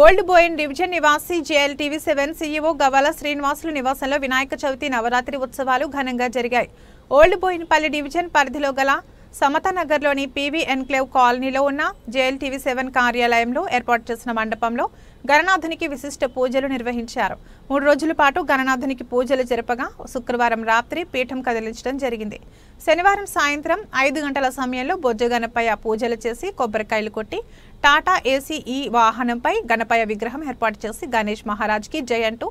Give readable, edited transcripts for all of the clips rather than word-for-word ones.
Old బోయిన్ division నివాసి JLTV 7 CEO గవాల Srinivasulu నివాసంలో వినాయక చవితి నవరాత్రి ఉత్సవాలు ఘనంగా జరిగాయి. ఓల్డ్ బోయిన్పల్లి డివిజన్ పరిధిలో గల సమతానగర్లోని పీవీ ఎన్క్లేవ్ కాలనీలో ఉన్న జేఎల్టీవీ 7 కార్యాలయంలో ఏర్పాటు చేసిన మండపంలో గణనాథునికి విశిష్ట పూజలు నిర్వహించారు. 3 రోజుల పాటు గణనాథునికి పూజలు జరపగా శుక్రవారం రాత్రి పీఠం కదిలించడం జరిగింది. శనివారం సాయంత్రం 5 గంటల సమయంలో బొజ్జ గణపయ్య పూజలు చేసి కొబ్బరికాయలు కొట్టి టాటా ఏసీ వాహనంపై గణపయ్య విగ్రహం ఏర్పాటు చేసి గణేష్ మహారాజ్కి జై అంటూ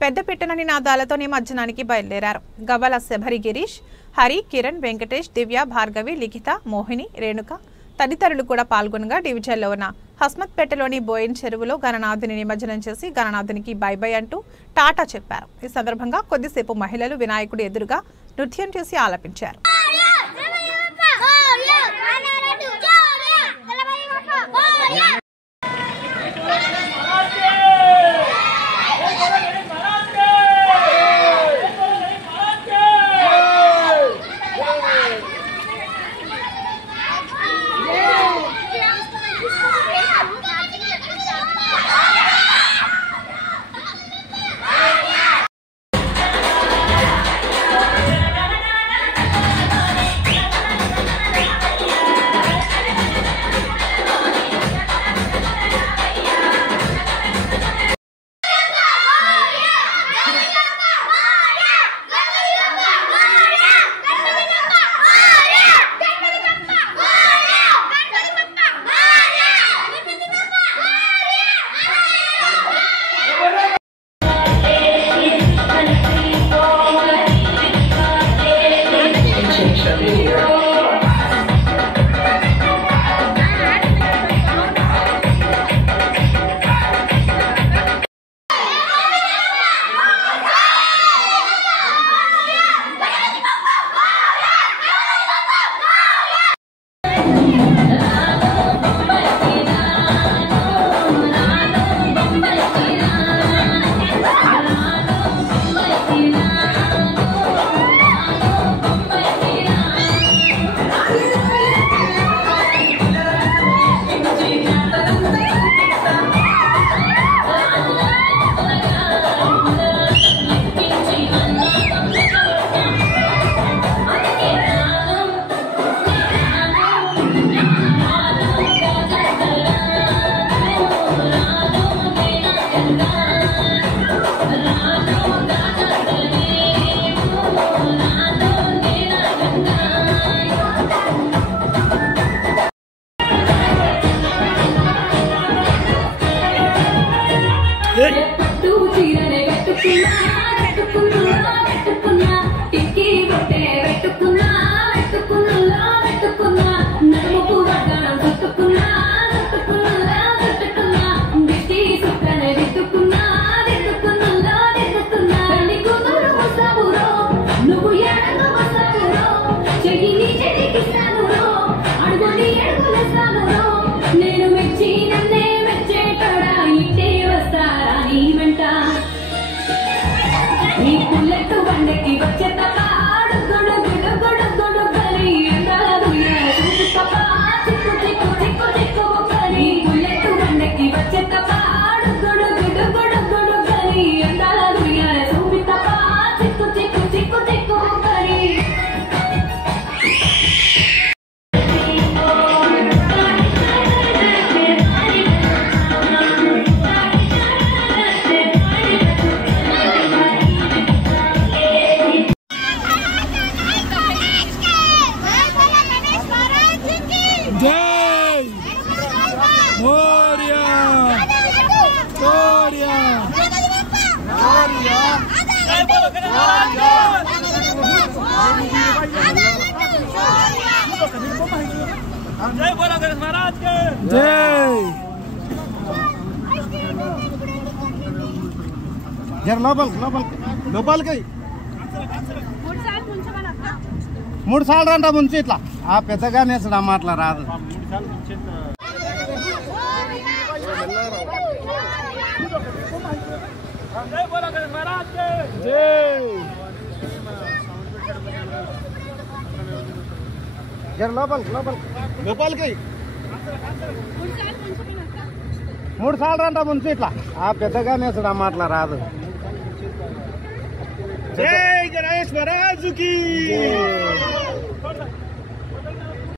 పెద్ద పెట్టన నినాదాలతో నిమజ్జనానికి బయలుదేరారు. గవ్వల శబరి గిరీష్, హరి, కిరణ్, వెంకటేష్, దివ్య, భార్గవి, లిఖిత, మోహిని, రేణుక తదితరులు కూడా పాల్గొనగా డివిజన్లో ఉన్న హస్మత్పేటలోని బోయిన్ చెరువులో గణనాథుని నిమజ్జనం చేసి గణనాథునికి బై బై అంటూ టాటా చెప్పారు. ఈ సందర్భంగా కొద్దిసేపు మహిళలు వినాయకుడి ఎదురుగా నృత్యం చేసి ఆలపించారు. లోపలికి 3 సార్లు రంట ముంచి ఇట్లా ఆ పెద్దగానే అసలు అట్లా రాదు. లోపలికి 3 సార్లు రంట ముంచి ఇట్లా ఆ పెద్దగా నేసుడు అమ్మ అట్లా రాదు. జై గణేష్ మహారాజుకి.